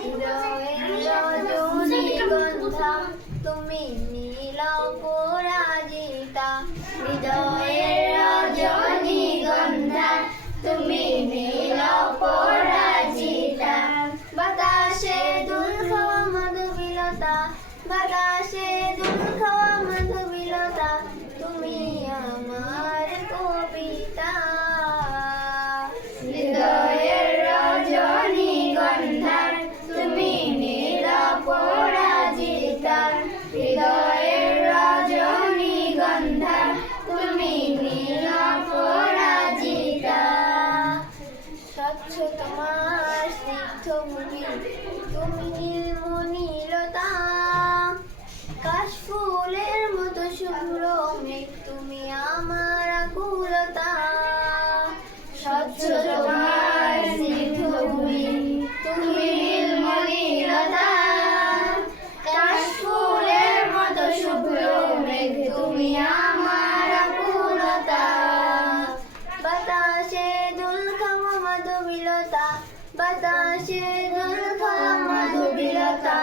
হৃদয়ের তুমি নীল পরাজিতা। হৃদয়ের রজনীগন্ধা তুমি নীল পরাজিতা। বাতাসে মধু মধুবিলতা বাতাসে স্নিগ্ধ তুমি নীলমণিলতা কাশ ফুলের মতো শুভ্র মেঘ তুমি আমার আকুলতা। স্বচ্ছ তোমার স্নিগ্ধ ভূমি তুমি নীলমণিলতা কাশ ফুলের মতো শুভ্র মেঘ তুমি আমার আকুলতা। বাতাসে দুল খাওয়া মাধবীলতা বাতাসে মাধবীলতা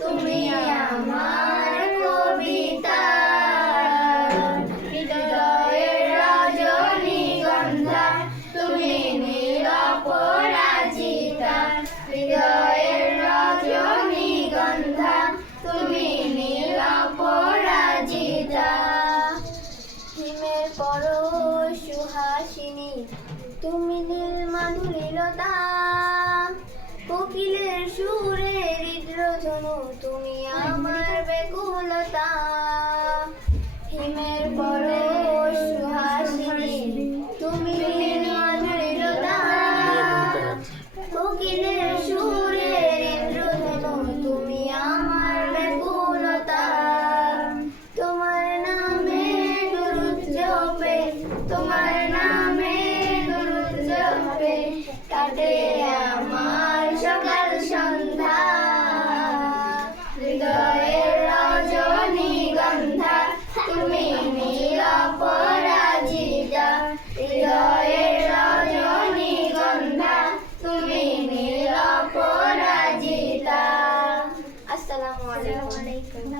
তুমি আমার কবিতা হৃদয়ের তুমি নীল পরাজিতা হৃদয়ের রজনীগন্ধা হিমের পরশ সুহাসিনী, তুমি নীল মাধুরীলতা। কোকিলের সুরে হৃদ্রধনু তুমি আমার বেকুলতা হিমের পরশ সুহাসিনী, তুমি মাধুরীলতা। কোকিলের সুরে হৃদ্রধনু তুমি আমার বেকুলতা তোমার নামে দুরুদ জপে তোমার নামে দুরুদ জপে কাটে আমার আসসালামু আলাইকুম